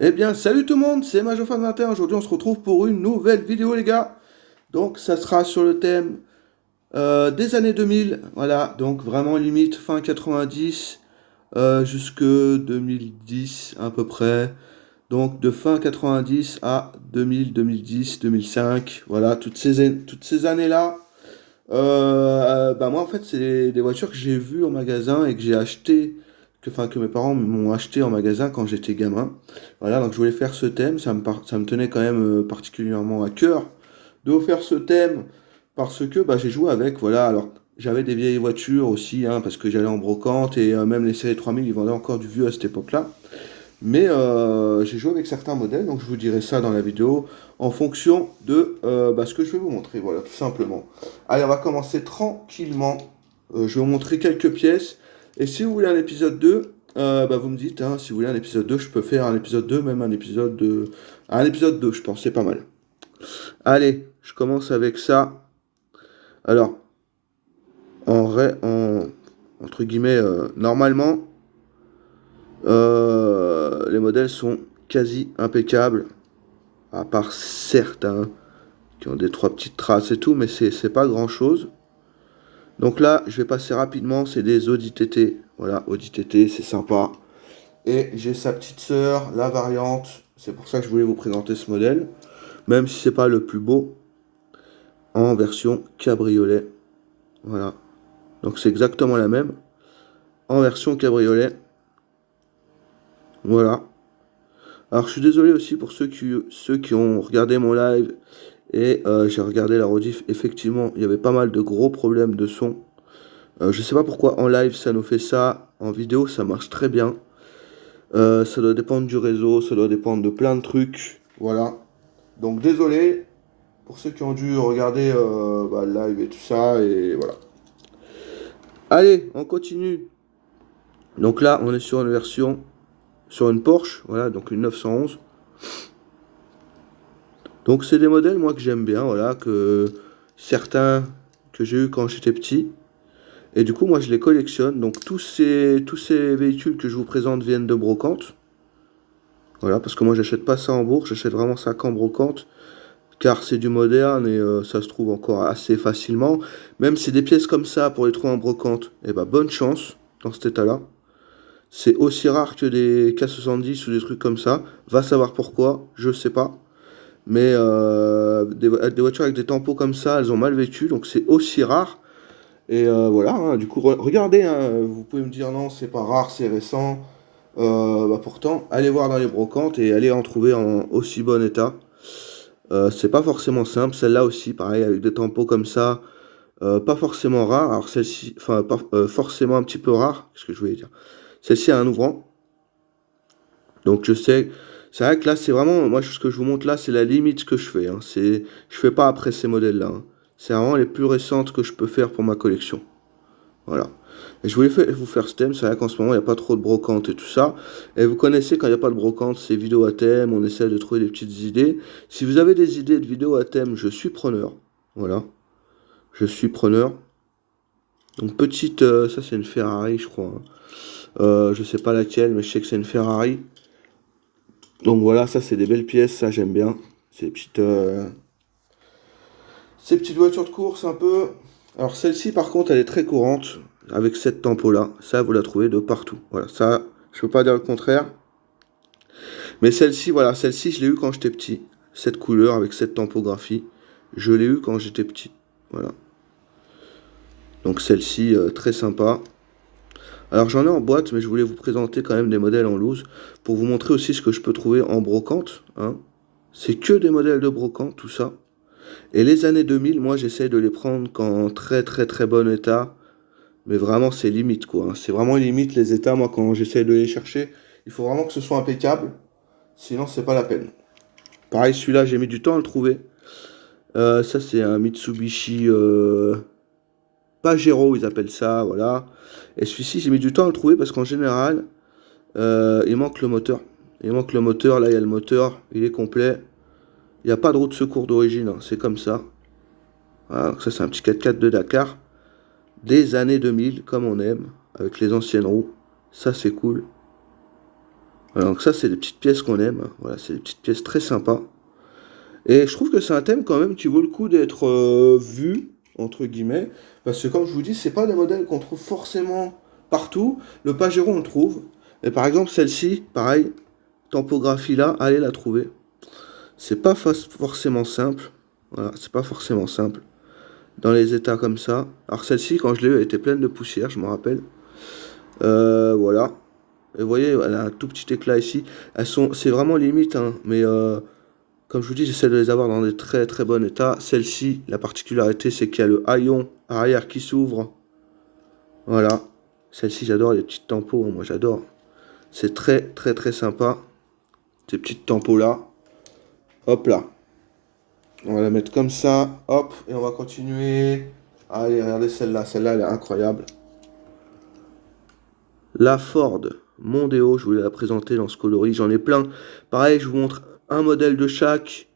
Eh bien, salut tout le monde, c'est Majofan21. Aujourd'hui, on se retrouve pour une nouvelle vidéo, les gars. Donc, ça sera sur le thème des années 2000. Voilà, donc vraiment limite fin 90 jusque 2010 à peu près. Donc, de fin 90 à 2000, 2010, 2005. Voilà, toutes ces années-là. Bah moi, en fait, c'est des voitures que j'ai vues en magasin et que j'ai acheté, que mes parents m'ont acheté en magasin quand j'étais gamin. Voilà, donc je voulais faire ce thème, ça me tenait quand même particulièrement à cœur de vous faire ce thème parce que bah, j'ai joué avec, voilà, alors j'avais des vieilles voitures aussi, hein, parce que j'allais en brocante et même les séries 3000, ils vendaient encore du vieux à cette époque-là. Mais j'ai joué avec certains modèles, donc je vous dirai ça dans la vidéo en fonction de bah, ce que je vais vous montrer. Voilà, tout simplement. Allez, on va commencer tranquillement. Je vais vous montrer quelques pièces. Et si vous voulez un épisode 2, bah, vous me dites, hein, si vous voulez un épisode 2, je peux faire un épisode 2, même un épisode 2. Un épisode 2, je pense, c'est pas mal. Allez, je commence avec ça. Alors, entre guillemets, normalement, les modèles sont quasi impeccables. À part certains qui ont des trois petites traces et tout, mais c'est pas grand chose. Donc là, je vais passer rapidement, c'est des Audi TT. Voilà, Audi TT, c'est sympa. Et j'ai sa petite sœur, la variante. C'est pour ça que je voulais vous présenter ce modèle. Même si c'est pas le plus beau, en version cabriolet. Voilà. Donc c'est exactement la même. En version cabriolet. Voilà. Alors je suis désolé aussi pour ceux qui ont regardé mon live et j'ai regardé la rediff. Effectivement, il y avait pas mal de gros problèmes de son. Je sais pas pourquoi en live ça nous fait ça, en vidéo ça marche très bien. Ça doit dépendre du réseau, ça doit dépendre de plein de trucs. Voilà. Donc désolé pour ceux qui ont dû regarder bah, le live et tout ça. Et voilà. Allez, on continue. Donc là, on est sur une version, sur une Porsche. Voilà, donc une 911. Donc c'est des modèles, moi, que j'aime bien. Voilà, que certains que j'ai eu quand j'étais petit. Et du coup, moi, je les collectionne. Donc tous ces véhicules que je vous présente viennent de brocante. Voilà, parce que moi j'achète pas ça en bourse, j'achète vraiment ça qu'en brocante, car c'est du moderne et ça se trouve encore assez facilement. Même si des pièces comme ça, pour les trouver en brocante, eh ben bonne chance dans cet état-là. C'est aussi rare que des K70 ou des trucs comme ça. Va savoir pourquoi, je sais pas. Mais des voitures avec des tampons comme ça, elles ont mal vécu, donc c'est aussi rare. Et voilà, hein, du coup, regardez, hein, vous pouvez me dire non, c'est pas rare, c'est récent. Bah pourtant, allez voir dans les brocantes et allez en trouver en aussi bon état. C'est pas forcément simple. Celle-là aussi, pareil, avec des tampons comme ça, pas forcément rare. Alors celle-ci, enfin, pas forcément un petit peu rare, ce que je voulais dire. Celle-ci a un ouvrant. Donc je sais, c'est vrai que là, c'est vraiment, moi, ce que je vous montre là, c'est la limite que je fais, hein. Je fais pas après ces modèles-là, hein. C'est vraiment les plus récentes que je peux faire pour ma collection. Voilà. Et je voulais vous faire ce thème, c'est vrai qu'en ce moment, il n'y a pas trop de brocante et tout ça. Et vous connaissez, quand il n'y a pas de brocante, c'est vidéo à thème, on essaie de trouver des petites idées. Si vous avez des idées de vidéos à thème, je suis preneur. Voilà, je suis preneur. Donc petite, ça c'est une Ferrari, je crois, hein. Je sais pas laquelle, mais je sais que c'est une Ferrari. Donc voilà, ça c'est des belles pièces, ça j'aime bien. Ces petites voitures de course un peu. Alors celle-ci par contre elle est très courante avec cette tempo là. Ça vous la trouvez de partout. Voilà, ça je peux pas dire le contraire. Mais celle-ci, voilà, celle-ci je l'ai eu quand j'étais petit. Cette couleur avec cette tempographie, je l'ai eu quand j'étais petit. Voilà. Donc celle-ci très sympa. Alors j'en ai en boîte, mais je voulais vous présenter quand même des modèles en loose pour vous montrer aussi ce que je peux trouver en brocante, hein. C'est que des modèles de brocante, tout ça. Et les années 2000, moi j'essaie de les prendre qu'en très très très bon état. Mais vraiment c'est limite quoi, hein. C'est vraiment limite les états, moi quand j'essaie de les chercher. Il faut vraiment que ce soit impeccable. Sinon c'est pas la peine. Pareil celui-là j'ai mis du temps à le trouver. Ça c'est un Mitsubishi Pajero ils appellent ça, voilà. Et celui-ci j'ai mis du temps à le trouver parce qu'en général il manque le moteur. Il manque le moteur, là il y a le moteur, il est complet. Il n'y a pas de roue de secours d'origine, hein, c'est comme ça. Voilà, donc ça c'est un petit 4x4 de Dakar. Des années 2000, comme on aime, avec les anciennes roues. Ça c'est cool. Voilà, donc ça, c'est les petites pièces qu'on aime. Voilà, c'est des petites pièces très sympas. Et je trouve que c'est un thème quand même qui vaut le coup d'être vu, entre guillemets, parce que comme je vous dis, c'est pas des modèles qu'on trouve forcément partout. Le Pajero, on le trouve. Et par exemple, celle-ci, pareil, Tempographie là, allez la trouver. C'est pas forcément simple. Voilà, c'est pas forcément simple. Dans les états comme ça. Alors celle-ci, quand je l'ai eue, elle était pleine de poussière, je me rappelle. Voilà. Et vous voyez, elle a un tout petit éclat ici. C'est vraiment limite, hein, mais comme je vous dis, j'essaie de les avoir dans des très très bon état. Celle-ci, la particularité, c'est qu'il y a le haillon arrière qui s'ouvre. Voilà. Celle-ci, j'adore les petites tampos, hein, moi j'adore. C'est très très très sympa. Ces petites tampos là. Hop là. On va la mettre comme ça. Hop. Et on va continuer. Allez, regardez celle-là. Celle-là, elle est incroyable. La Ford Mondeo, je voulais la présenter dans ce coloris. J'en ai plein. Pareil, je vous montre un modèle de chaque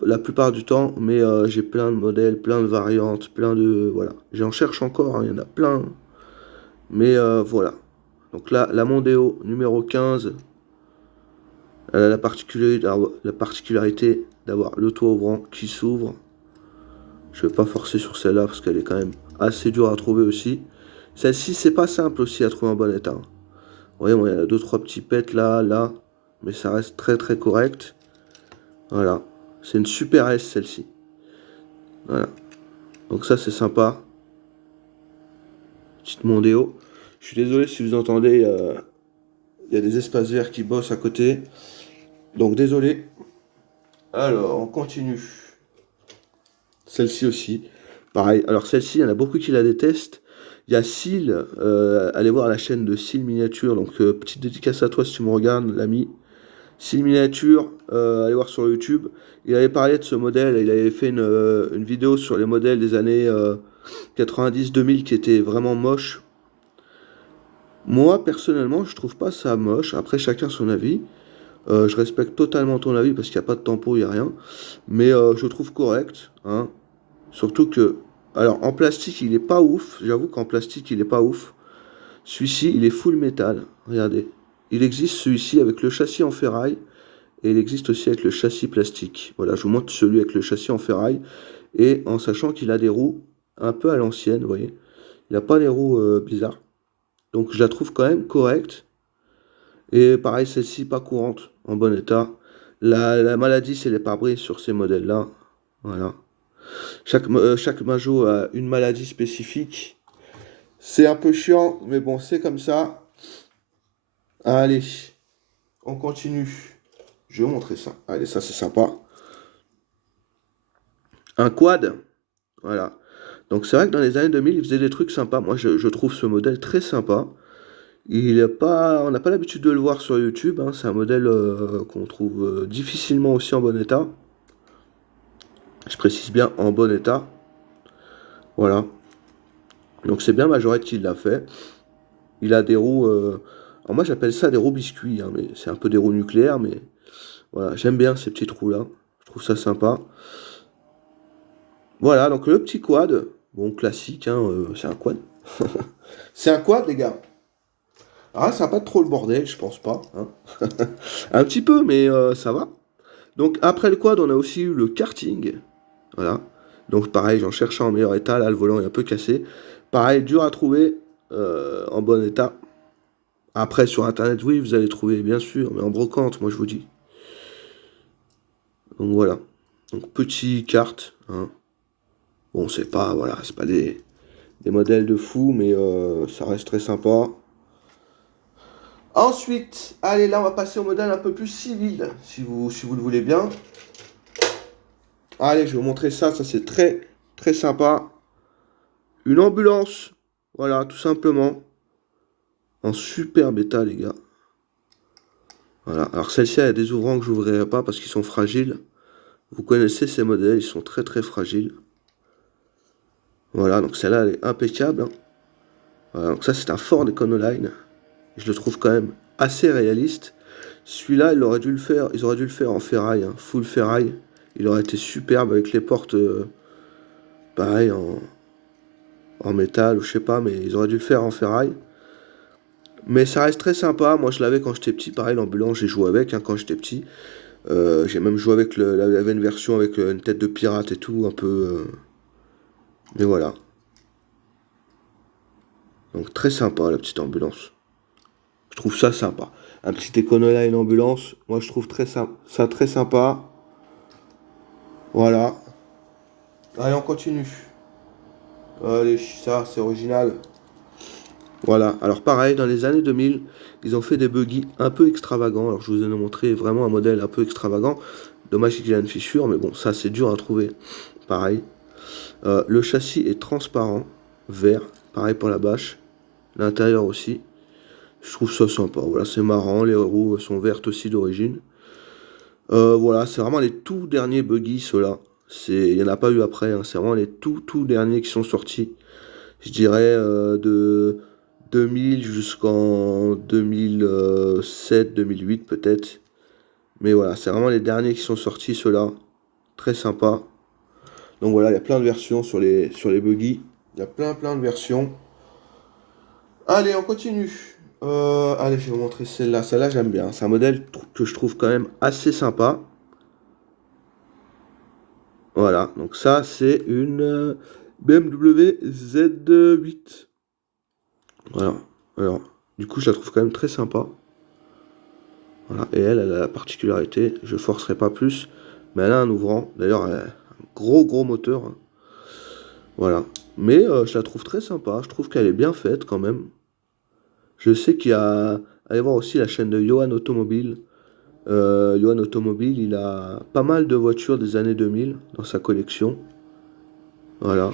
la plupart du temps, mais j'ai plein de modèles, plein de variantes, plein de... Voilà. J'en cherche encore, hein, il y en a plein. Mais voilà. Donc là, la Mondeo numéro 15, elle a la particularité d'avoir le toit ouvrant qui s'ouvre. Je ne vais pas forcer sur celle-là parce qu'elle est quand même assez dure à trouver aussi. Celle-ci, c'est pas simple aussi à trouver en bon état. Vous voyez, bon, il y a deux, trois petits pets là, là, mais ça reste très très correct. Voilà. C'est une Super S celle-ci. Voilà. Donc ça, c'est sympa. Petite Mondeo. Je suis désolé si vous entendez, il y a des espaces verts qui bossent à côté. Donc désolé. Alors, on continue. Celle-ci aussi. Pareil. Alors celle-ci, il y en a beaucoup qui la détestent. Il y a Seal. Allez voir la chaîne de Seal Miniature. Donc petite dédicace à toi si tu me regardes, l'ami. Seal Miniature, allez voir sur YouTube. Il avait parlé de ce modèle. Il avait fait une vidéo sur les modèles des années 90-2000 qui étaient vraiment moches. Moi, personnellement, je trouve pas ça moche. Après, chacun son avis. Je respecte totalement ton avis parce qu'il n'y a pas de tempo, il n'y a rien. Mais je trouve correct. Hein. Surtout que. Alors, en plastique, il est pas ouf. J'avoue qu'en plastique, il est pas ouf. Celui-ci, il est full métal. Regardez. Il existe celui-ci avec le châssis en ferraille. Et il existe aussi avec le châssis plastique. Voilà, je vous montre celui avec le châssis en ferraille. Et en sachant qu'il a des roues un peu à l'ancienne, vous voyez. Il n'a pas des roues bizarres. Donc, je la trouve quand même correcte. Et pareil, celle-ci, pas courante, en bon état. La maladie, c'est les pare-brise sur ces modèles-là. Voilà. Chaque Majo a une maladie spécifique. C'est un peu chiant, mais bon, c'est comme ça. Allez, on continue. Je vais vous montrer ça. Allez, ça, c'est sympa. Un quad. Voilà. Donc, c'est vrai que dans les années 2000, il faisait des trucs sympas. Moi, je trouve ce modèle très sympa. On n'a pas l'habitude de le voir sur YouTube. Hein. C'est un modèle qu'on trouve difficilement aussi en bon état. Je précise bien en bon état. Voilà. Donc c'est bien Majorette qui l'a fait. Il a des roues. Alors moi j'appelle ça des roues biscuits, hein, mais c'est un peu des roues nucléaires, mais voilà, j'aime bien ces petites roues-là. Je trouve ça sympa. Voilà, donc le petit quad. Bon, classique, hein, c'est un quad. C'est un quad, les gars. Ah, ça va pas trop le bordel, je pense pas. Hein. Un petit peu, mais ça va. Donc après le quad, on a aussi eu le karting. Voilà. Donc pareil, j'en cherchais en meilleur état. Là, le volant est un peu cassé. Pareil, dur à trouver en bon état. Après, sur Internet, oui, vous allez trouver, bien sûr, mais en brocante, moi je vous dis. Donc voilà. Donc petit carte. Hein. Bon, c'est pas, voilà, c'est pas des modèles de fou, mais ça reste très sympa. Ensuite, allez, là, on va passer au modèle un peu plus civil, si vous le voulez bien. Allez, je vais vous montrer ça. Ça, c'est très, très sympa. Une ambulance. Voilà, tout simplement. En super bêta, les gars. Voilà. Alors, celle-ci, elle a des ouvrants que je n'ouvrirai pas parce qu'ils sont fragiles. Vous connaissez ces modèles, ils sont très, très fragiles. Voilà, donc celle-là, elle est impeccable. Hein. Voilà, donc ça, c'est un Ford Econoline. Je le trouve quand même assez réaliste. Celui-là, ils auraient dû le faire en ferraille, hein, full ferraille. Il aurait été superbe avec les portes, pareil, en métal ou je sais pas, mais ils auraient dû le faire en ferraille. Mais ça reste très sympa. Moi, je l'avais quand j'étais petit. Pareil, l'ambulance, j'ai joué avec hein, quand j'étais petit. J'ai même joué avec la avait une version avec une tête de pirate et tout, un peu. Mais voilà. Donc très sympa la petite ambulance. Je trouve ça sympa. Un petit Econoline et une ambulance, moi je trouve ça très sympa. Voilà. Allez, on continue. Allez, ça c'est original. Voilà. Alors pareil, dans les années 2000, ils ont fait des buggy un peu extravagants. Alors je vous ai montré vraiment un modèle un peu extravagant. Dommage qu'il y a une fissure, mais bon, ça c'est dur à trouver. Pareil. Le châssis est transparent, vert. Pareil pour la bâche. L'intérieur aussi. Je trouve ça sympa. Voilà, c'est marrant. Les roues sont vertes aussi d'origine. Voilà, c'est vraiment les tout derniers buggy, ceux-là. Il n'y en a pas eu après, hein. C'est vraiment les tout derniers qui sont sortis. Je dirais de 2000 jusqu'en 2007, 2008 peut-être. Mais voilà, c'est vraiment les derniers qui sont sortis, ceux-là. Très sympa. Donc voilà, il y a plein de versions sur les buggy. Il y a plein de versions. Allez, on continue. Allez, je vais vous montrer celle-là. Celle-là, j'aime bien. C'est un modèle que je trouve quand même assez sympa. Voilà, donc ça, c'est une BMW Z8. Voilà. Alors, du coup, je la trouve quand même très sympa. Voilà. Et elle a la particularité, je forcerai pas plus, mais elle a un ouvrant. D'ailleurs, elle a un gros moteur, hein. Voilà. Mais je la trouve très sympa. Je trouve qu'elle est bien faite quand même. Je sais qu'il y a. Allez voir aussi la chaîne de Johan Automobile. Johan Automobile, il a pas mal de voitures des années 2000 dans sa collection. Voilà.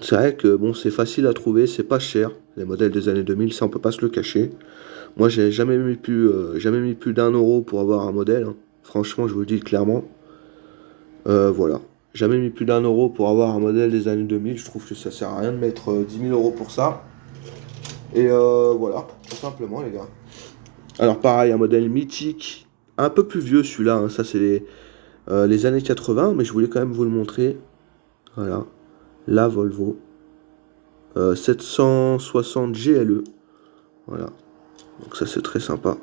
C'est vrai que bon, c'est facile à trouver, c'est pas cher. Les modèles des années 2000, ça on peut pas se le cacher. Moi, j'ai jamais mis plus d'1 euro pour avoir un modèle, hein. Franchement, je vous le dis clairement. Voilà. Jamais mis plus d'1 euro pour avoir un modèle des années 2000. Je trouve que ça sert à rien de mettre 10 000 euros pour ça. Et voilà, tout simplement, les gars. Alors, pareil, un modèle mythique, un peu plus vieux celui-là, hein. Ça, c'est les années 80, mais je voulais quand même vous le montrer. Voilà. La Volvo 760 GLE. Voilà. Donc ça c'est très sympa.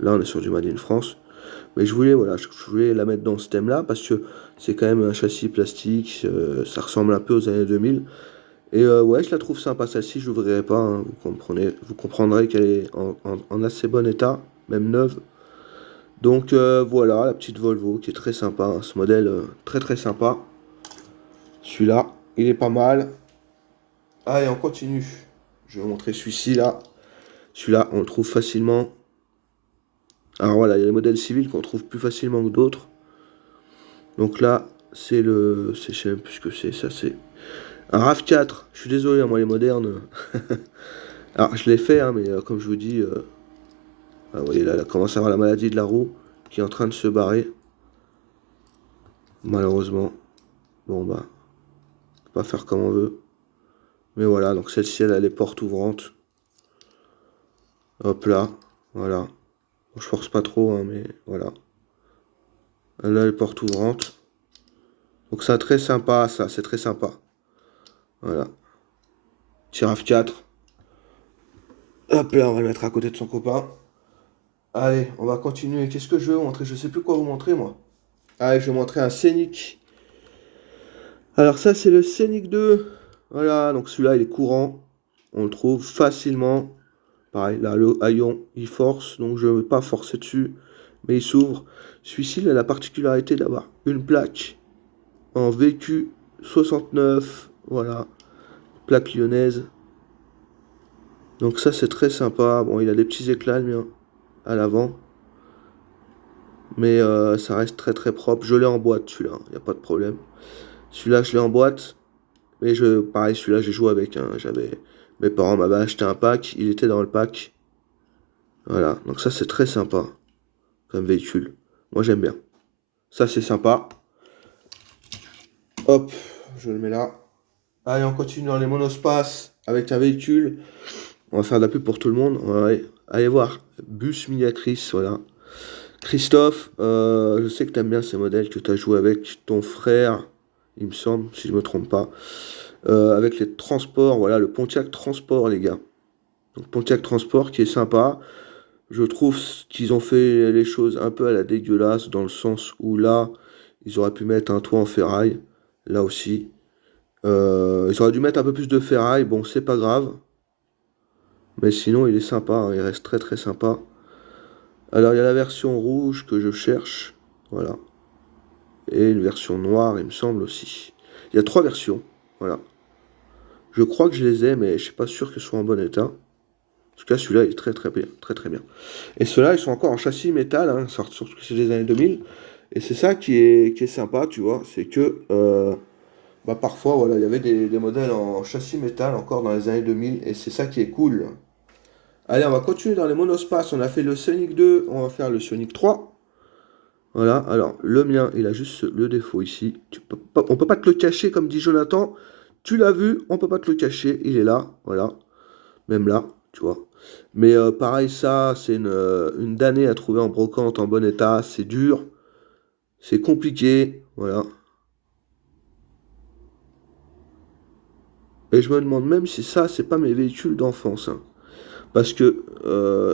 Là on est sur du Made in France. Mais je voulais, voilà, je voulais la mettre dans ce thème-là parce que c'est quand même un châssis plastique. Ça ressemble un peu aux années 2000. Et ouais, je la trouve sympa celle-ci, je l'ouvrirai pas, hein. Vous comprendrez qu'elle est en assez bon état, même neuve. Donc voilà, la petite Volvo qui est très sympa, hein. Ce modèle très sympa. Celui-là, il est pas mal. Allez, on continue. Je vais vous montrer celui-ci là. Celui-là, on le trouve facilement. Alors voilà, il y a les modèles civils qu'on trouve plus facilement que d'autres. Donc là, je sais même plus ce que c'est, ça c'est. Un RAV4. Je suis désolé, hein, moi les modernes. Alors je l'ai fait, hein, mais comme je vous dis, vous voyez là, elle commence à avoir la maladie de la roue qui est en train de se barrer. Malheureusement. Bon bah, on peut pas faire comme on veut. Mais voilà, donc celle-ci, elle a les portes ouvrantes. Hop là, voilà. Bon, je force pas trop, hein, mais voilà. Elle a les portes ouvrantes. Donc ça, très sympa, ça, c'est très sympa. Voilà. Petit RAV4. Hop là, on va le mettre à côté de son copain. Allez, on va continuer. Qu'est-ce que je vais vous montrer? Je sais plus quoi vous montrer, moi. Allez, je vais vous montrer un Scénic. Alors ça, c'est le Scénic 2. Voilà, donc celui-là, il est courant. On le trouve facilement. Pareil, là, le haillon, il force, donc je ne vais pas forcer dessus, mais il s'ouvre. Celui-ci, il a la particularité d'avoir une plaque en VQ 69. Voilà, plaque lyonnaise. Donc ça, c'est très sympa. Bon, il a des petits éclats, le mien, à l'avant. Mais ça reste très propre. Je l'ai en boîte, celui-là, il n'y a pas de problème. Celui-là, je l'ai en boîte. Mais pareil, celui-là, j'ai joué avec, hein. Mes parents m'avaient acheté un pack. Il était dans le pack. Voilà, donc ça, c'est très sympa comme véhicule. Moi, j'aime bien. Ça, c'est sympa. Hop, je le mets là. Allez, on continue dans les monospaces avec un véhicule. On va faire de la pub pour tout le monde. On va aller voir. Bus Miniatrice, voilà. Christophe, je sais que tu aimes bien ces modèles, que tu as joué avec ton frère, il me semble, si je ne me trompe pas. avec les transports, voilà, le Pontiac Transport, les gars. Donc Pontiac Transport qui est sympa. Je trouve qu'ils ont fait les choses un peu à la dégueulasse, dans le sens où là, ils auraient pu mettre un toit en ferraille, là aussi. Ils auraient dû mettre un peu plus de ferraille, bon, c'est pas grave. Mais sinon, il est sympa, hein, il reste très très sympa. Alors, il y a la version rouge que je cherche, voilà. Et une version noire, il me semble aussi. Il y a 3 versions, voilà. Je crois que je les ai, mais je suis pas sûr qu'elles soient en bon état. En tout cas, celui-là, il est très très bien, très très bien. Et ceux-là, ils sont encore en châssis métal, hein, surtout que c'est des années 2000. Et c'est ça qui est sympa, tu vois, c'est que bah, parfois, voilà, il y avait des modèles en châssis métal encore dans les années 2000, et c'est ça qui est cool. Allez, on va continuer dans les monospaces. On a fait le Sonic 2, on va faire le Sonic 3. Voilà, alors le mien, il a juste le défaut ici. On peut pas te le cacher, comme dit Jonathan. Tu l'as vu, on peut pas te le cacher, il est là, voilà. Même là, tu vois. Mais pareil, ça, c'est une damnée à trouver en brocante, en bon état. C'est dur, c'est compliqué, voilà. Et je me demande même si ça, c'est pas mes véhicules d'enfance, hein. Parce que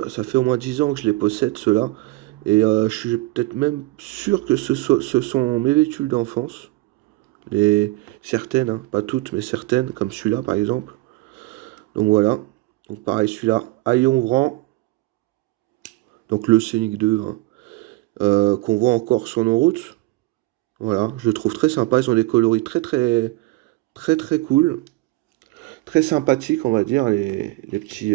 ça fait au moins 10 ans que je les possède, ceux-là. Et je suis peut-être même sûr que ce sont mes véhicules d'enfance. Les, certaines, hein, pas toutes, mais certaines, comme celui-là par exemple. Donc voilà. Donc pareil, celui-là, Haillon-Vran, donc le Scénic 2, hein, qu'on voit encore sur nos routes. Voilà, je le trouve très sympa. Ils ont des coloris très très très très cool. Très sympathiques, on va dire, les petits.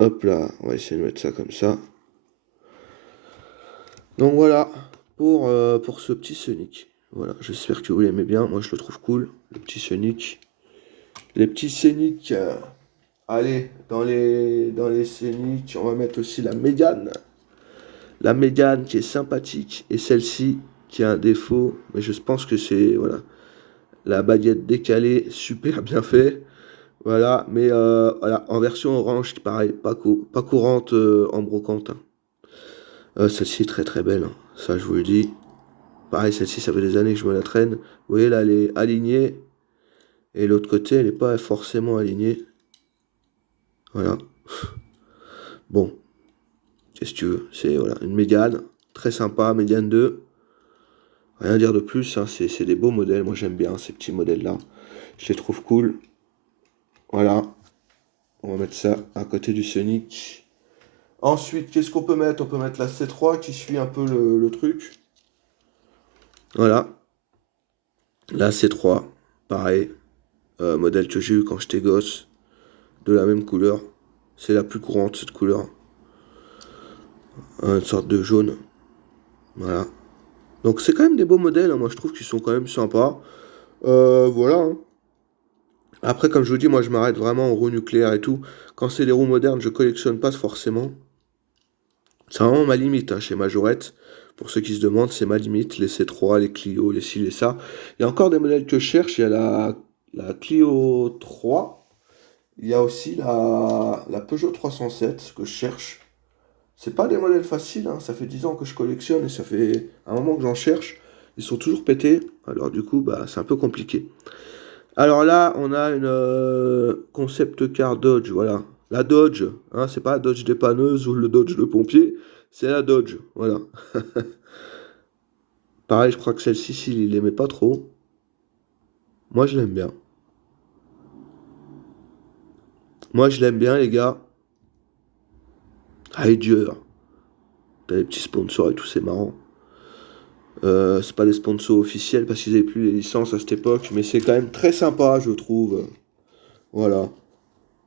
Hop là, on va essayer de mettre ça comme ça. Donc voilà pour ce petit Sonic. Voilà, j'espère que vous l'aimez bien. Moi, je le trouve cool, le petit Sonic. Les petits Sonic. Allez, dans les Scénics, on va mettre aussi la Mégane. La Mégane qui est sympathique. Et celle-ci qui a un défaut. Mais je pense que c'est, voilà, la baguette décalée, super bien fait. Voilà, mais voilà, en version orange, pareil, pas courante en brocante, hein. Celle-ci est très très belle, hein. Ça je vous le dis. Pareil, celle-ci, ça fait des années que je me la traîne. Vous voyez, là, elle est alignée. Et l'autre côté, elle n'est pas forcément alignée. Voilà. Bon, qu'est-ce que tu veux? C'est voilà, une Mégane, très sympa, Mégane 2. Rien à dire de plus, hein, c'est des beaux modèles. Moi, j'aime bien ces petits modèles-là. Je les trouve cool. Voilà, on va mettre ça à côté du Sonic. Ensuite, qu'est-ce qu'on peut mettre? On peut mettre la C3 qui suit un peu le truc. Voilà, la C3, pareil, modèle que j'ai eu quand j'étais gosse, de la même couleur. C'est la plus courante, cette couleur. Une sorte de jaune. Voilà. Donc c'est quand même des beaux modèles, hein. Moi je trouve qu'ils sont quand même sympas. Voilà, hein. Après, comme je vous dis, moi je m'arrête vraiment aux roues nucléaires et tout. Quand c'est des roues modernes, je collectionne pas forcément. C'est vraiment ma limite, hein, chez Majorette. Pour ceux qui se demandent, c'est ma limite. Les C3, les Clio, les ci, les ça. Il y a encore des modèles que je cherche. Il y a la Clio 3. Il y a aussi la Peugeot 307 que je cherche. C'est pas des modèles faciles, hein. Ça fait 10 ans que je collectionne et ça fait un moment que j'en cherche. Ils sont toujours pétés. Alors du coup, bah, c'est un peu compliqué. Alors là, on a une concept car Dodge, voilà. La Dodge, hein, c'est pas la Dodge dépanneuse ou le Dodge de pompier, c'est la Dodge, voilà. Pareil, je crois que celle-ci, s'il l'aimait pas trop. Moi, je l'aime bien. Moi, je l'aime bien, les gars. Raider. T'as les petits sponsors et tout, c'est marrant. C'est pas des sponsors officiels parce qu'ils avaient plus les licences à cette époque, mais c'est quand même très sympa, je trouve. Voilà.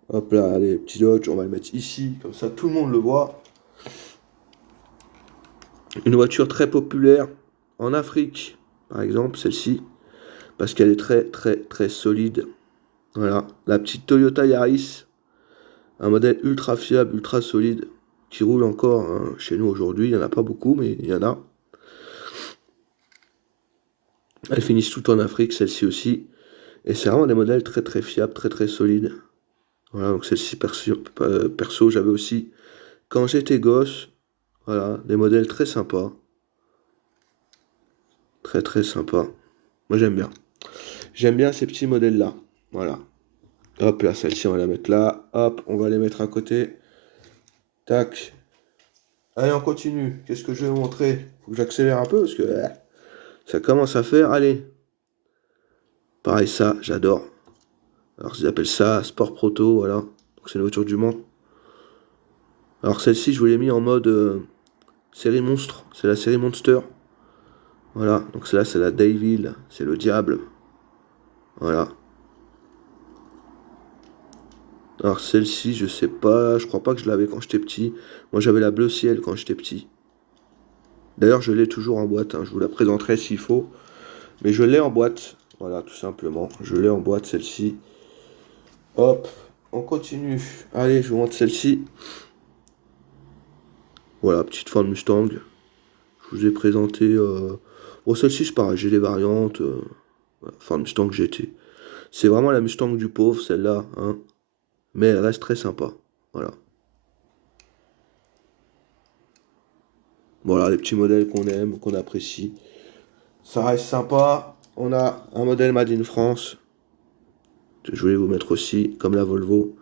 Hop là, les petits Dodge, on va le mettre ici, comme ça tout le monde le voit. Une voiture très populaire en Afrique, par exemple, celle-ci, parce qu'elle est très très très solide. Voilà, la petite Toyota Yaris, un modèle ultra fiable, ultra solide, qui roule encore, hein, chez nous aujourd'hui. Il n'y en a pas beaucoup, mais il y en a. Elles finissent toutes en Afrique, celle-ci aussi. Et c'est vraiment des modèles très très fiables, très très solides. Voilà, donc celle-ci perso j'avais aussi quand j'étais gosse. Voilà, des modèles très sympas. Très très sympas. Moi, j'aime bien. J'aime bien ces petits modèles-là. Voilà. Hop, là, celle-ci, on va la mettre là. Hop, on va les mettre à côté. Tac. Allez, on continue. Qu'est-ce que je vais vous montrer? Faut que j'accélère un peu parce que ça commence à faire. Allez. Pareil, ça, j'adore. Alors, ils appellent ça Sport Proto, voilà. Donc, c'est une voiture du Mans. Alors, celle-ci, je vous l'ai mis en mode série monstre. C'est la série Monster. Voilà. Donc, celle-là, c'est la Devil. C'est le diable. Voilà. Alors, celle-ci, je sais pas. Je crois pas que je l'avais quand j'étais petit. Moi, j'avais la bleu ciel quand j'étais petit. D'ailleurs, je l'ai toujours en boîte, hein. Je vous la présenterai s'il faut. Mais je l'ai en boîte. Voilà, tout simplement. Je l'ai en boîte, celle-ci. Hop, on continue. Allez, je vous montre celle-ci. Voilà, petite Ford Mustang. Je vous ai présenté. Bon, celle-ci, c'est pareil. J'ai les variantes. Voilà, Ford Mustang GT. C'est vraiment la Mustang du pauvre, celle-là, hein. Mais elle reste très sympa. Voilà. Voilà, les petits modèles qu'on aime, qu'on apprécie. Ça reste sympa. On a un modèle Made in France. Je voulais vous mettre aussi, comme la Volvo.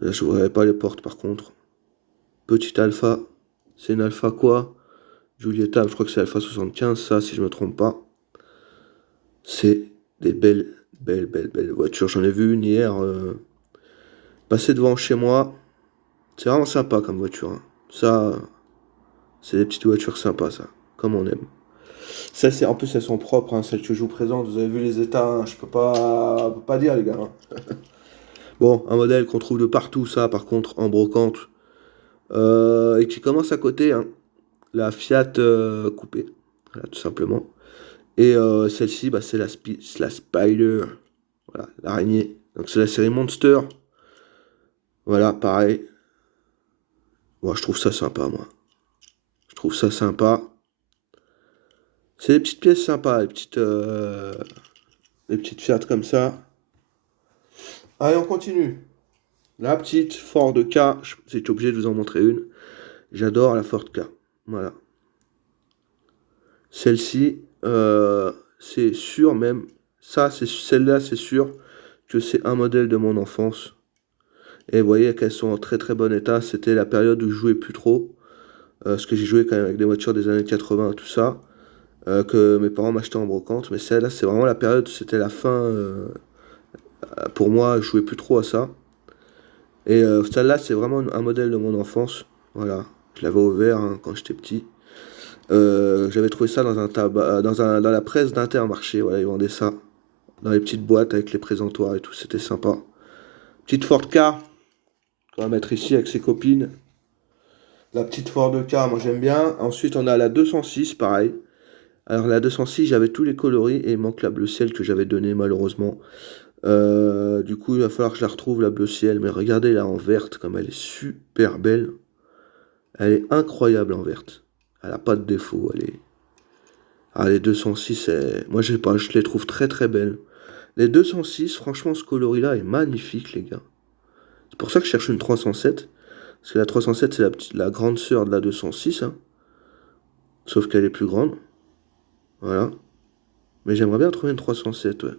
Là, je ne voudrais pas les portes par contre. Petite Alpha. C'est une Alpha quoi? Giulietta, je crois que c'est Alpha 75, ça, si je me trompe pas. C'est des belles, belles, belles, belles voitures. J'en ai vu une hier passer devant chez moi. C'est vraiment sympa comme voiture, hein. Ça, c'est des petites voitures sympas, ça. Comme on aime. Ça, c'est, en plus, elles sont propres, hein, celles que je vous présente. Vous avez vu les états, hein, je peux pas dire, les gars, hein. Bon, un modèle qu'on trouve de partout, ça, par contre, en brocante. Et qui commence à côté, hein. La Fiat coupée. Voilà, tout simplement. Et celle-ci, bah, c'est la Spider. Voilà, l'araignée. Donc c'est la série Monster. Voilà, pareil. Moi, je trouve ça sympa, moi. Je trouve ça sympa. C'est des petites pièces sympas, les petites Fiat comme ça. Allez, on continue. La petite Ford K, j'étais obligé de vous en montrer une. J'adore la Ford K. Voilà. Celle-ci, c'est sûr même. Ça, c'est celle-là, c'est sûr que c'est un modèle de mon enfance. Et vous voyez qu'elles sont en très très bon état. C'était la période où je jouais plus trop. Parce que j'ai joué quand même avec des voitures des années 80, tout ça. Que mes parents m'achetaient en brocante. Mais celle-là, c'est vraiment la période, c'était la fin. Pour moi, je jouais plus trop à ça. Et celle-là, c'est vraiment un modèle de mon enfance. Voilà. Je l'avais ouvert hein, quand j'étais petit. J'avais trouvé ça dans un tabac, dans la presse d'Intermarché. Voilà, ils vendaient ça. Dans les petites boîtes avec les présentoirs et tout. C'était sympa. Petite Ford K qu'on va mettre ici avec ses copines. La petite Ford K, moi j'aime bien. Ensuite, on a la 206, pareil. Alors, la 206, j'avais tous les coloris et il manque la bleu ciel que j'avais donné malheureusement. Du coup, il va falloir que je la retrouve, la bleu ciel. Mais regardez là en verte, comme elle est super belle. Elle est incroyable en verte. Elle a pas de défaut. Ah, les 206, moi je sais pas, je les trouve très très belles. Les 206, franchement, ce coloris-là est magnifique, les gars. C'est pour ça que je cherche une 307. Parce que la 307, c'est la grande sœur de la 206, hein. Sauf qu'elle est plus grande. Voilà. Mais j'aimerais bien trouver une 307, ouais.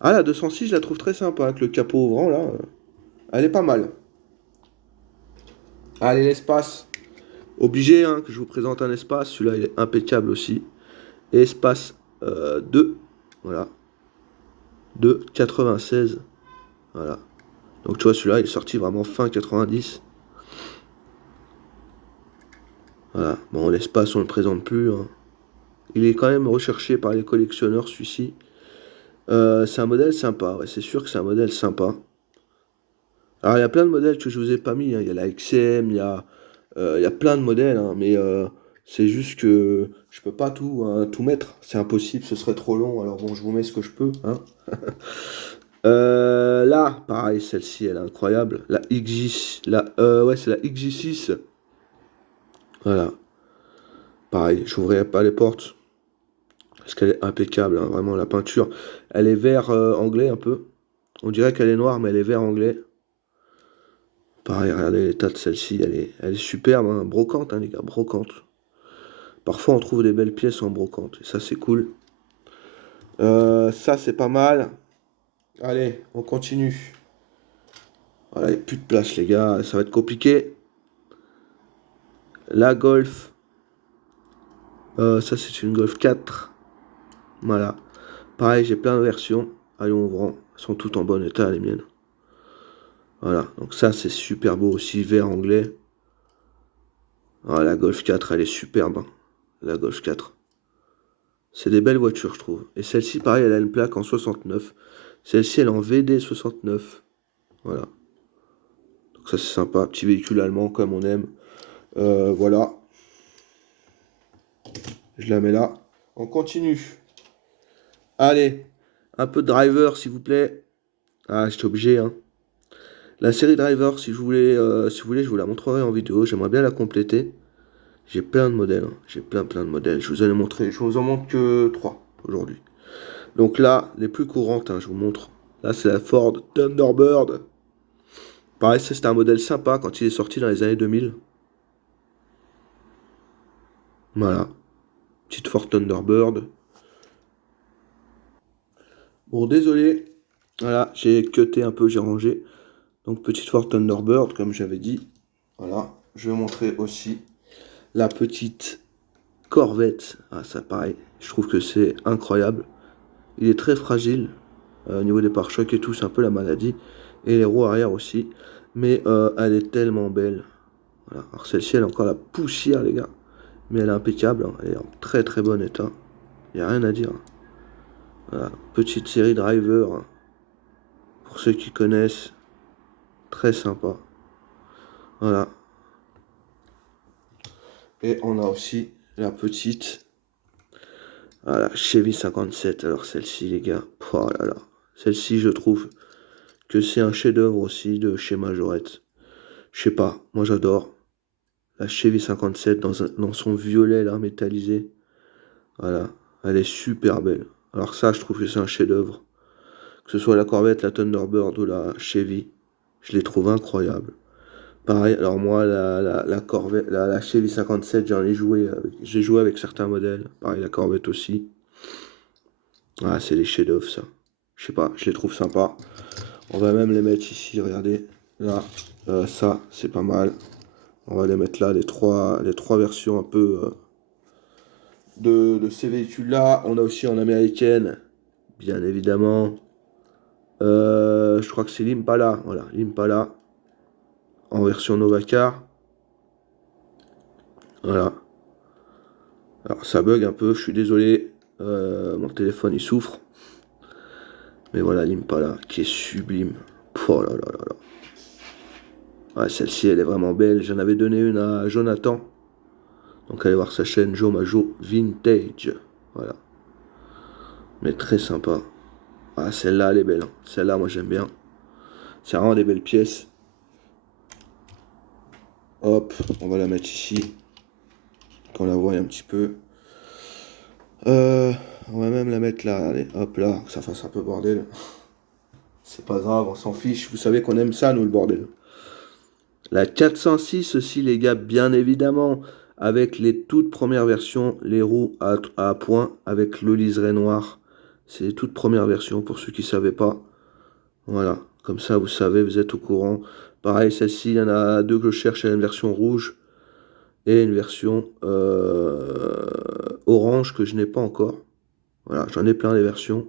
Ah, la 206, je la trouve très sympa, avec le capot ouvrant, là. Elle est pas mal. Allez, l'espace. Obligé, hein, que je vous présente un espace. Celui-là, il est impeccable aussi. Et espace 2. Voilà. De 96. Voilà. Donc, tu vois, celui-là, il est sorti vraiment fin 90. Voilà. Bon, l'espace, on le présente plus, hein. Il est quand même recherché par les collectionneurs, celui-ci. C'est un modèle sympa, ouais, c'est sûr que c'est un modèle sympa. Alors, il y a plein de modèles que je vous ai pas mis, hein. Il y a la XM, il y a plein de modèles, hein, mais c'est juste que je peux pas tout mettre. C'est impossible, ce serait trop long. Alors bon, je vous mets ce que je peux, hein. Là, pareil, celle-ci, elle est incroyable. La XJ, ouais, c'est la XJ6. Voilà, pareil, j'ouvrirai pas les portes parce qu'elle est impeccable, hein, vraiment la peinture. Elle est vert anglais un peu. On dirait qu'elle est noire, mais elle est vert anglais. Pareil, regardez l'état de celle-ci, elle est superbe, hein, brocante, hein, les gars, brocante. Parfois, on trouve des belles pièces en brocante, et ça, c'est cool. Ça, c'est pas mal. Allez, on continue. Voilà, il n'y a plus de place, les gars. Ça va être compliqué. La Golf. Ça, c'est une Golf 4. Voilà. Pareil, j'ai plein de versions. Allez, on vend. Elles sont toutes en bon état, les miennes. Voilà. Donc ça, c'est super beau aussi. Vert anglais. Ah, la Golf 4, elle est superbe, hein. La Golf 4. C'est des belles voitures, je trouve. Et celle-ci, pareil, elle a une plaque en 69. Celle-ci, elle est en VD 69. Voilà. Donc ça, c'est sympa. Petit véhicule allemand, comme on aime. Voilà. Je la mets là. On continue. Allez. Un peu de driver, s'il vous plaît. Ah, j'étais obligé, hein. La série driver, si vous voulez, je vous la montrerai en vidéo. J'aimerais bien la compléter. J'ai plein de modèles, hein. J'ai plein de modèles. Je vous en ai montré. Je vous en montre que 3 aujourd'hui. Donc là, les plus courantes, hein, je vous montre. Là, c'est la Ford Thunderbird. Pareil, ça, c'était un modèle sympa quand il est sorti dans les années 2000. Voilà. Petite Ford Thunderbird. Bon, désolé. Voilà, j'ai cuté un peu, j'ai rangé. Donc, petite Ford Thunderbird, comme j'avais dit. Voilà. Je vais montrer aussi la petite Corvette. Ah, ça, pareil. Je trouve que c'est incroyable. Il est très fragile. Au niveau des pare-chocs et tout, c'est un peu la maladie. Et les roues arrière aussi. Mais elle est tellement belle. Voilà. Alors celle-ci, elle a encore la poussière, les gars. Mais elle est impeccable, hein. Elle est en très bon état. Il n'y a rien à dire. Voilà. Petite série driver, hein. Pour ceux qui connaissent. Très sympa. Voilà. Et on a aussi la petite. Voilà, Chevy 57. Alors celle-ci, les gars. Oh là là. Celle-ci, je trouve que c'est un chef-d'œuvre aussi de chez Majorette. Je sais pas, moi j'adore. La Chevy 57 dans son violet là, métallisé. Voilà, elle est super belle. Alors ça, je trouve que c'est un chef-d'œuvre. Que ce soit la Corvette, la Thunderbird ou la Chevy, je les trouve incroyables. Pareil, alors moi, la Corvette, la Chevy 57, j'en ai joué, j'ai joué avec certains modèles. Pareil, la Corvette aussi. Ah, c'est des chefs-d'œuvre ça. Je sais pas, je les trouve sympas. On va même les mettre ici, regardez. Là, ça, c'est pas mal. On va les mettre là, les trois versions un peu de ces véhicules-là. On a aussi en américaine, bien évidemment. Je crois que c'est l'Impala. Voilà, l'Impala en version Novacar. Voilà. Alors ça bug un peu, je suis désolé. Mon téléphone il souffre. Mais voilà l'Impala qui est sublime. Oh là là là là. Ouais, celle-ci elle est vraiment belle. J'en avais donné une à Jonathan. Donc allez voir sa chaîne Joe Majo Vintage. Voilà. Mais très sympa. Ah, celle-là, elle est belle, hein. Celle-là, moi, j'aime bien. C'est vraiment des belles pièces. Hop, on va la mettre ici. Qu'on la voit un petit peu. On va même la mettre là. Allez, hop là, que ça fasse un peu bordel. C'est pas grave, on s'en fiche. Vous savez qu'on aime ça, nous, le bordel. La 406 aussi, les gars, bien évidemment. Avec les toutes premières versions, les roues à point avec le liseré noir. C'est les toutes premières versions pour ceux qui ne savaient pas. Voilà, comme ça vous savez, vous êtes au courant. Pareil, celle-ci, il y en a deux que je cherche, il y a une version rouge et une version orange que je n'ai pas encore. Voilà, j'en ai plein des versions.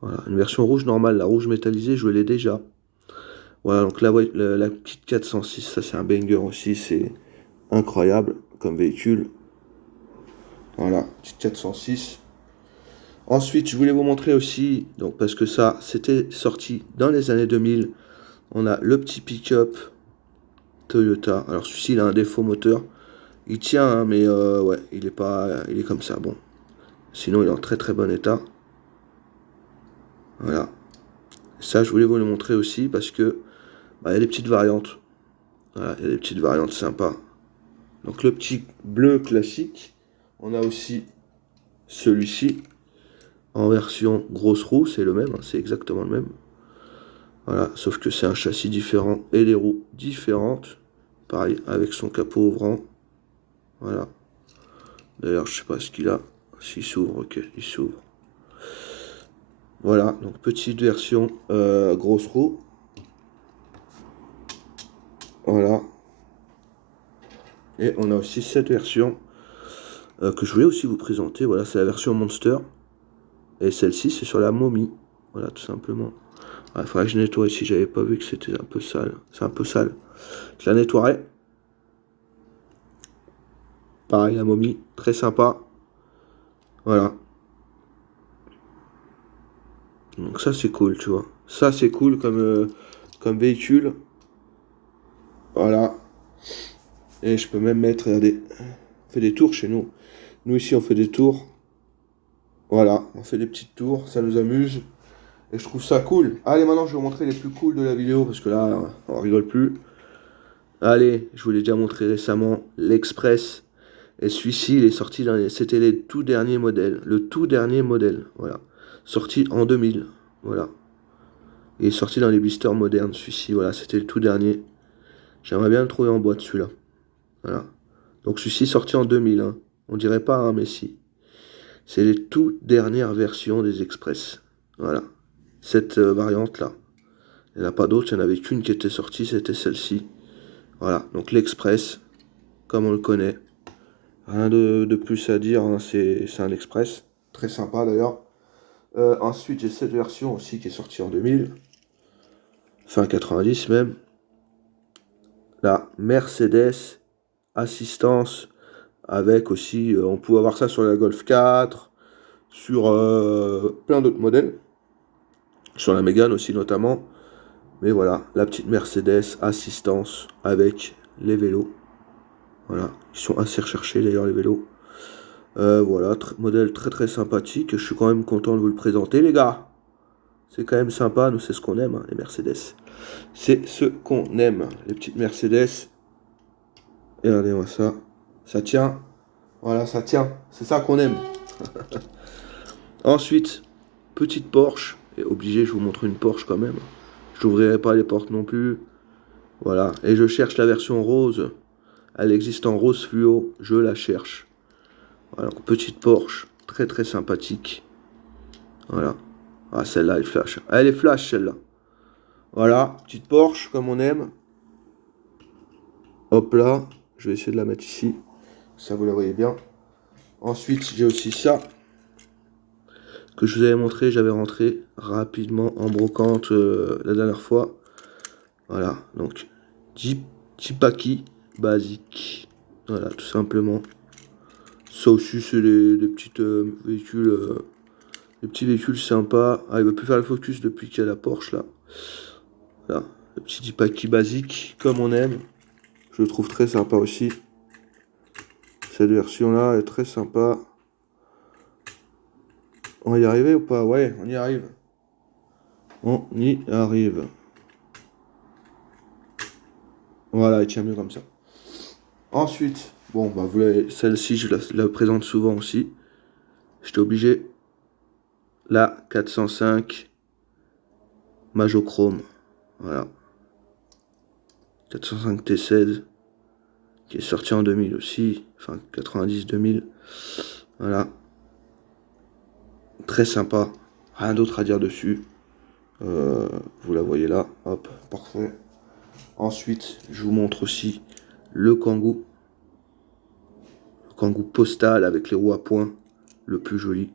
Voilà, une version rouge normale, la rouge métallisée, je l'ai déjà. Voilà, donc la petite 406, ça c'est un banger aussi, c'est incroyable comme véhicule. Voilà, petite 406. Ensuite, je voulais vous montrer aussi, donc parce que ça, c'était sorti dans les années 2000. On a le petit pick-up Toyota. Alors celui-ci, il a un défaut moteur. Il tient, hein, mais ouais, il est pas, il est comme ça. Bon, sinon, il est en très bon état. Voilà. Ça, je voulais vous le montrer aussi parce que bah, il y a des petites variantes. Voilà, il y a des petites variantes sympas. Donc le petit bleu classique. On a aussi celui-ci en version grosse roue. C'est le même, hein, c'est exactement le même. Voilà, sauf que c'est un châssis différent et les roues différentes. Pareil, avec son capot ouvrant. Voilà. D'ailleurs, je sais pas ce qu'il a. S'il s'ouvre, ok, il s'ouvre. Voilà, donc petite version grosse roue. Voilà. Et on a aussi cette version que je voulais aussi vous présenter. Voilà, c'est la version Monster. Et celle-ci, c'est sur la momie. Voilà, tout simplement. Il faudrait que je nettoie ici, j'avais pas vu que c'était un peu sale. C'est un peu sale. Je la nettoierai. Pareil, la momie, très sympa. Voilà. Donc ça, c'est cool, tu vois. Ça, c'est cool comme véhicule. Voilà. Et je peux même mettre, regardez, on fait des tours chez nous. Nous, ici, on fait des tours. Voilà, on fait des petites tours, ça nous amuse. Et je trouve ça cool. Allez, maintenant, je vais vous montrer les plus cool de la vidéo, parce que là, on rigole plus. Allez, je vous l'ai déjà montré récemment, l'Express. Et celui-ci, il est sorti c'était les tout derniers modèles. Le tout dernier modèle, voilà. Sorti en 2000, voilà. Il est sorti dans les blisters modernes, celui-ci, voilà, c'était le tout dernier. J'aimerais bien le trouver en boîte, celui-là. Voilà. Donc celui-ci sorti en 2000, hein. On dirait pas, hein, mais si. C'est les toutes dernières versions des Express. Voilà. Cette variante-là. Il n'y en a pas d'autres, il n'y en avait qu'une qui était sortie, c'était celle-ci. Voilà, donc l'Express, comme on le connaît. Rien de plus à dire, hein, c'est un Express. Très sympa d'ailleurs. Ensuite, j'ai cette version aussi qui est sortie en 2000. Fin 90 même. La Mercedes Assistance. Avec aussi, on pouvait avoir ça sur la Golf 4. Sur plein d'autres modèles. Sur la Mégane aussi notamment. Mais voilà, la petite Mercedes Assistance avec les vélos. Voilà, ils sont assez recherchés d'ailleurs les vélos. Voilà, modèle très très sympathique. Je suis quand même content de vous le présenter les gars. C'est quand même sympa, nous c'est ce qu'on aime, hein, les Mercedes. C'est ce qu'on aime, les petites Mercedes. Et regardez-moi ça. Ça tient. Voilà, ça tient. C'est ça qu'on aime. Ensuite, petite Porsche. Et obligé, je vous montre une Porsche quand même. Je n'ouvrirai pas les portes non plus. Voilà. Et je cherche la version rose. Elle existe en rose fluo. Je la cherche. Voilà. Petite Porsche. Très très sympathique. Voilà. Ah, celle-là, elle flash. Elle est flash, celle-là. Voilà. Petite Porsche, comme on aime. Hop là. Je vais essayer de la mettre ici. Ça, vous la voyez bien. Ensuite, j'ai aussi ça. Que je vous avais montré. J'avais rentré rapidement en brocante la dernière fois. Voilà. Donc, Jeepaki basique. Voilà, tout simplement. Ça aussi, c'est des petites véhicules. Des petits véhicules sympas. Ah, il ne veut plus faire le focus depuis qu'il y a la Porsche là. Voilà. Le petit Jeepaki basique, comme on aime. Je le trouve très sympa aussi. Cette version-là est très sympa. On va y arriver ou pas? Ouais, on y arrive. On y arrive. Voilà, il tient mieux comme ça. Ensuite, bon, bah, celle-ci, je la présente souvent aussi. J'étais obligé. La 405 Majochrome. Voilà. 405 T16. Qui est sorti en 2000 aussi. Enfin, 90-2000. Voilà. Très sympa. Rien d'autre à dire dessus. Vous la voyez là. Hop, parfait. Ensuite, je vous montre aussi le Kangoo. Le Kangoo postal avec les roues à poing. Le plus joli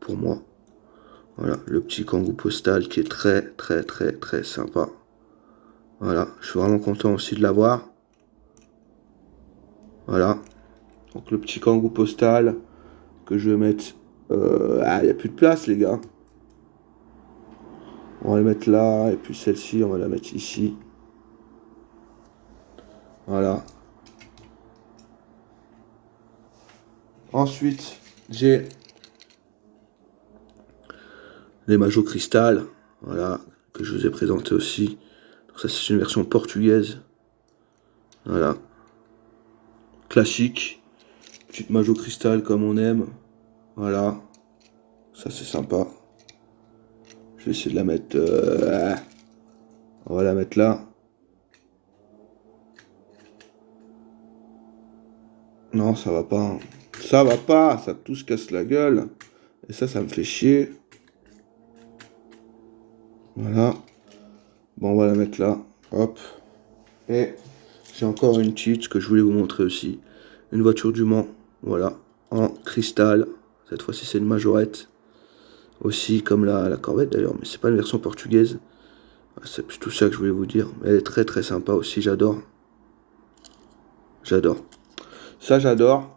pour moi. Voilà, le petit Kangoo postal qui est très très très très sympa. Voilà, je suis vraiment content aussi de l'avoir. Voilà. Donc le petit Kangoo postal que je vais mettre. Ah, il n'y a plus de place les gars. On va les mettre là. Et puis celle-ci, on va la mettre ici. Voilà. Ensuite, j'ai les Majo Cristal. Voilà. Que je vous ai présenté aussi. Donc ça, c'est une version portugaise. Voilà. Classique. Petite Majo Cristal comme on aime. Voilà. Ça, c'est sympa. Je vais essayer de la mettre. On va la mettre là. Non, ça va pas. Hein. Ça va pas, ça tout se casse la gueule. Et ça me fait chier. Voilà. Bon, on va la mettre là. Hop. Et j'ai encore une cheat que je voulais vous montrer aussi. Une voiture du Mans. Voilà. En cristal. Cette fois-ci, c'est une majorette. Aussi, comme la Corvette d'ailleurs. Mais c'est pas une version portugaise. C'est tout ça que je voulais vous dire. Elle est très très sympa aussi. J'adore. J'adore. Ça, j'adore.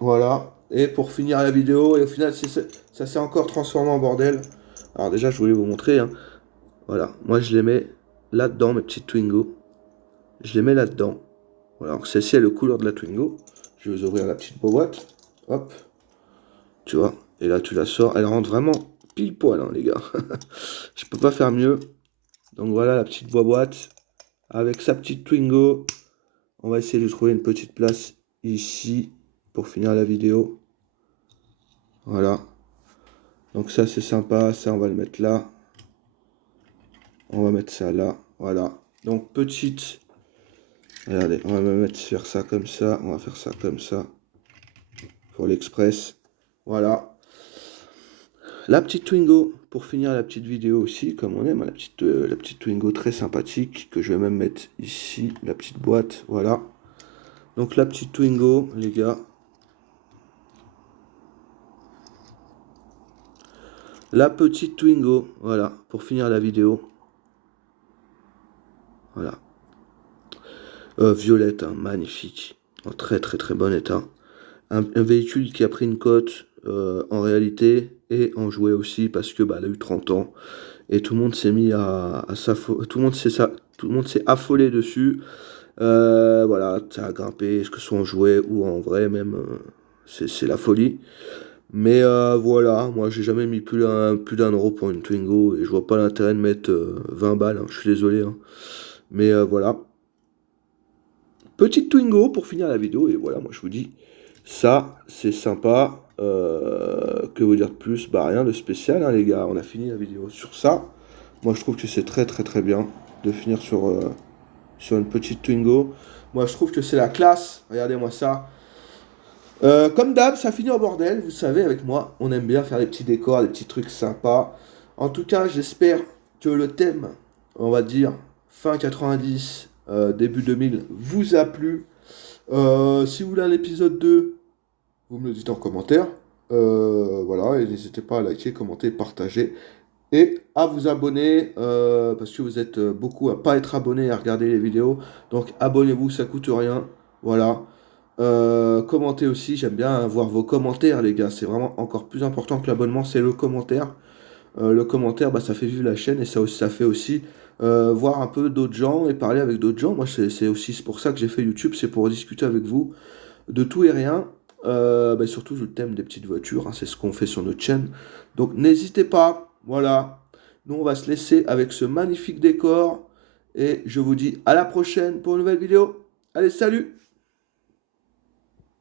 Voilà. Et pour finir la vidéo, et au final, ça s'est encore transformé en bordel. Alors déjà, je voulais vous montrer, hein. Voilà. Moi, je les mets là-dedans, mes petites Twingo. Je les mets là-dedans. Voilà. Alors, celle-ci est le couleur de la Twingo. Je vais vous ouvrir la petite boîte. Hop. Tu vois. Et là, tu la sors. Elle rentre vraiment pile poil, hein, les gars. Je peux pas faire mieux. Donc voilà la petite boîte. Avec sa petite Twingo. On va essayer de trouver une petite place ici pour finir la vidéo. Voilà. Donc ça c'est sympa, ça on va le mettre là. On va mettre ça là, voilà. Donc petite, regardez, on va faire ça comme ça, on va faire ça comme ça. Pour l'express, voilà. La petite Twingo, pour finir la petite vidéo aussi, comme on aime, la petite Twingo très sympathique, que je vais même mettre ici, la petite boîte, voilà. Donc la petite Twingo, les gars. La petite Twingo, voilà, pour finir la vidéo. Voilà. Violette, hein, magnifique. En très très très bon état. Un véhicule qui a pris une cote en réalité et en jouet aussi parce que bah, elle a eu 30 ans et tout le monde s'est mis à s'affoler, tout le monde s'est affolé dessus. Voilà, ça a grimpé, que ce soit en jouet ou en vrai même, c'est la folie. Mais voilà, moi j'ai jamais mis plus d'un euro pour une Twingo et je vois pas l'intérêt de mettre 20 balles, hein, je suis désolé, hein. Mais voilà. Petite Twingo pour finir la vidéo. Et voilà, moi je vous dis, ça c'est sympa. Que vous dire de plus? Bah rien de spécial, hein, les gars. On a fini la vidéo sur ça. Moi je trouve que c'est très très très bien de finir sur une petite Twingo. Moi je trouve que c'est la classe. Regardez-moi ça. Comme d'hab, ça finit au bordel. Vous savez, avec moi, on aime bien faire des petits décors, des petits trucs sympas. En tout cas, j'espère que le thème, on va dire, fin 90, début 2000, vous a plu. Si vous voulez un épisode 2, vous me le dites en commentaire. Voilà, et n'hésitez pas à liker, commenter, partager. Et à vous abonner, parce que vous êtes beaucoup à pas être abonné et à regarder les vidéos. Donc abonnez-vous, ça coûte rien. Voilà. Commentez aussi, j'aime bien voir vos commentaires, les gars. C'est vraiment encore plus important que l'abonnement, c'est le commentaire. Le commentaire, bah, ça fait vivre la chaîne et ça fait aussi voir un peu d'autres gens et parler avec d'autres gens. Moi, c'est aussi pour ça que j'ai fait YouTube, c'est pour discuter avec vous de tout et rien. Bah, surtout le thème des petites voitures, hein, c'est ce qu'on fait sur notre chaîne. Donc n'hésitez pas, voilà. Nous, on va se laisser avec ce magnifique décor et je vous dis à la prochaine pour une nouvelle vidéo. Allez, salut!